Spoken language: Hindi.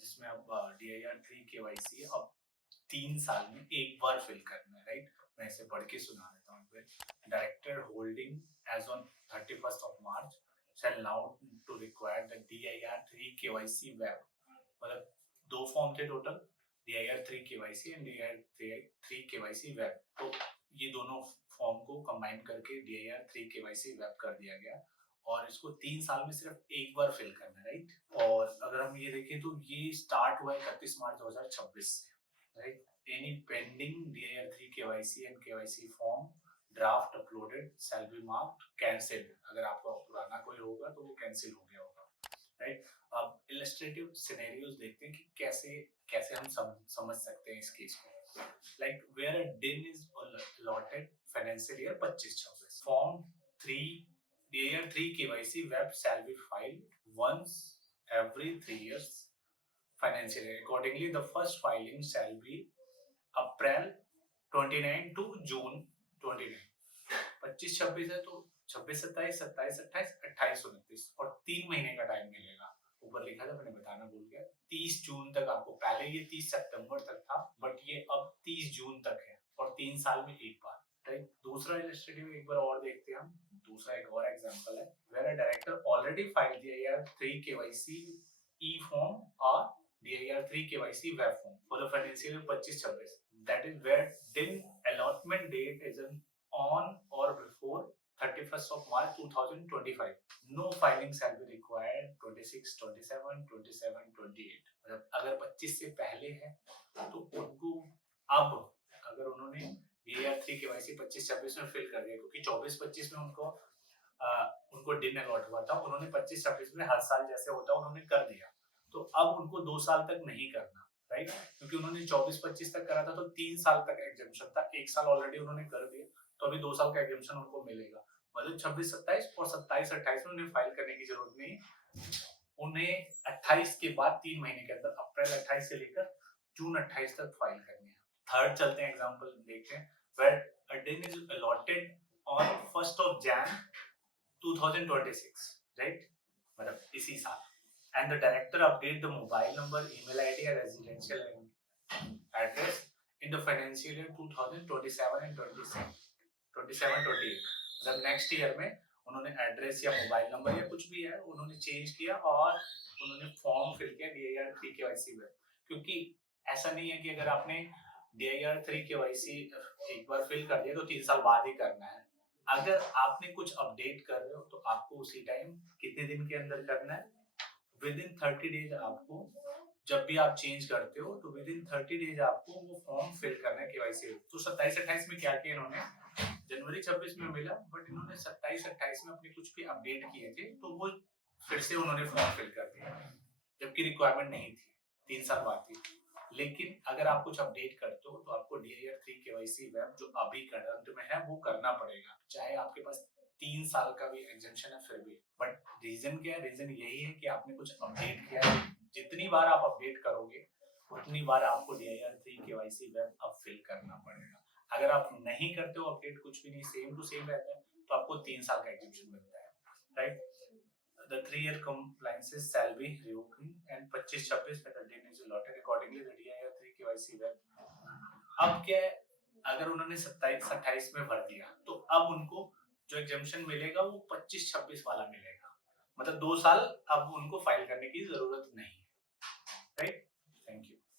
जिसमें अब DIR3 KYC अब 3 साल में एक बार फिल करना है, राइट? मैं इसे पढ़ के सुना देता हूँ। Director holding as on 31st of March shall now to require the DIR3 KYC web, मतलब 2 फॉर्म थे total, DIR3 KYC and DIR3 KYC web. तो ये दोनों फॉर्म को कंबाइन करके DIR3 KYC वेब कर दिया गया और इसको 3 साल में सिर्फ एक बार फिल करना है, राइट? और अगर हम ये देखें तो ये स्टार्ट हुआ है 31 मार्च 2026 से, right? Any pending DIR3 KYC and KYC form draft uploaded shall be marked cancelled। अगर आपका पुराना कोई होगा तो वो कैंसिल हो गया होगा, राइट? अब इलस्ट्रेटिव सिनेरियोज देखते हैं कि कैसे कैसे हम समझ सकते हैं इस केस को। लाइक वेयर अ दिन is allotted financial year 25-26, form 3 DIR3 KYC web shall be filed once every 3 years financial year। Accordingly, the first filing shall be April 29 to June 29। 25-26 है तो 26-27, 27-28, 28-29 और 3 महीने का टाइम मिलेगा। ऊपर लिखा था, मैंने बताना भूल गया, 30 जून तक आपको, पहले ये 30 सितंबर तक था बट ये अब 30 जून तक है और 3 साल में एक बार, राइट? दूसरा इलस्ट्रेटिव एक बार और देखते हैं हम। दूसरा एक और एग्जांपल है, where a director already filed DIR3 KYC e form और DIR3 KYC web form for the financial year 25-26, that is where DIN allotment date is on or before 31st of March 2025। No filing shall be required 26, 27, 27, 28। मतलब अगर 25 से पहले है तो उनको अब अगर उन्होंने DIR3 KYC 25-26 में फिल कर दिया, क्योंकि 24-25 में उनको डिन अलॉट हुआ था, उन्होंने 25-26 में हर साल जैसे होता है उन्होंने कर दिया, तो अब उनको 2 साल तक नहीं करना, राइट? क्योंकि उन्होंने 24-25 तक करा था तो 3 साल तक एग्जेम्पशन था, 1 साल ऑलरेडी उन्होंने कर दिया तो अभी 2 साल का एग्जेम्पशन उनको मिलेगा। मतलब 26-27 और 27-28 में उन्हें फाइल करने की जरूरत नहीं, उन्हें 28 के बाद 3 महीने के अंदर अप्रैल 28 से लेकर जून 28 तक फाइल करनी है। थर्ड चलते हैं, एग्जांपल देखते हैं, where a din is allotted on 1st of Jan 2026, right? मतलब इसी साल, and the director update the mobile number, email ID and residential address in the financial year 2027 and 27-28। मतलब नेक्स्ट ईयर में उन्होंने एड्रेस या मोबाइल नंबर या कुछ भी है उन्होंने चेंज किया और उन्होंने फॉर्म फिल किया DIR3 KYC में। क्योंकि ऐसा नहीं है कि अगर आपने DIR3 KYC एक बार फिल कर दिया तो 3 साल बाद ही करना है। अगर आपने कुछ अपडेट कर रहे हो तो आपको उसी टाइम कितने दिन के अंदर करना है, विद इन 30 डेज आपको, जब भी आप चेंज करते हो तो विद इन 30 डेज आपको वो फॉर्म फिल करना है KYC। तो 27-28 में क्या किया इन्होंने, जनवरी 26 में मिला बट इन्होंने 27-28 में अपने कुछ भी अपडेट किए थे तो वो फिर से उन्होंने फॉर्म फिल कर दिया, जबकि रिक्वायरमेंट नहीं थी, 3 साल बाद थी। लेकिन अगर आप कुछ अपडेट करते हो तो आपको DIR3 KYC वेब जो अभी करंट में है वो करना पड़ेगा, चाहे आपके पास 3 साल का भी एग्जेम्पशन है फिर भी। बट रीजन क्या है, रीजन यही है कि आपने कुछ अपडेट किया है। जितनी बार आप अपडेट करोगे उतनी बार आपको DIR3 KYC वेब अब फिल करना पड़ेगा। अगर आप नहीं करते हो अपडेट, कुछ भी नहीं, सेम टू सेम रहता है, तो आपको 3 साल का एग्जेम्पशन मिलता है, right? The 3-year compliances shall be revoked and 25-26 में the din is allotted accordingly the DIR3 KYC web। अब क्या है, अगर उन्होंने 27-28 में भर दिया तो अब उनको जो एग्जेम्पशन मिलेगा वो 25-26 वाला मिलेगा, मतलब 2 साल अब उनको फाइल करने की जरूरत नहीं है।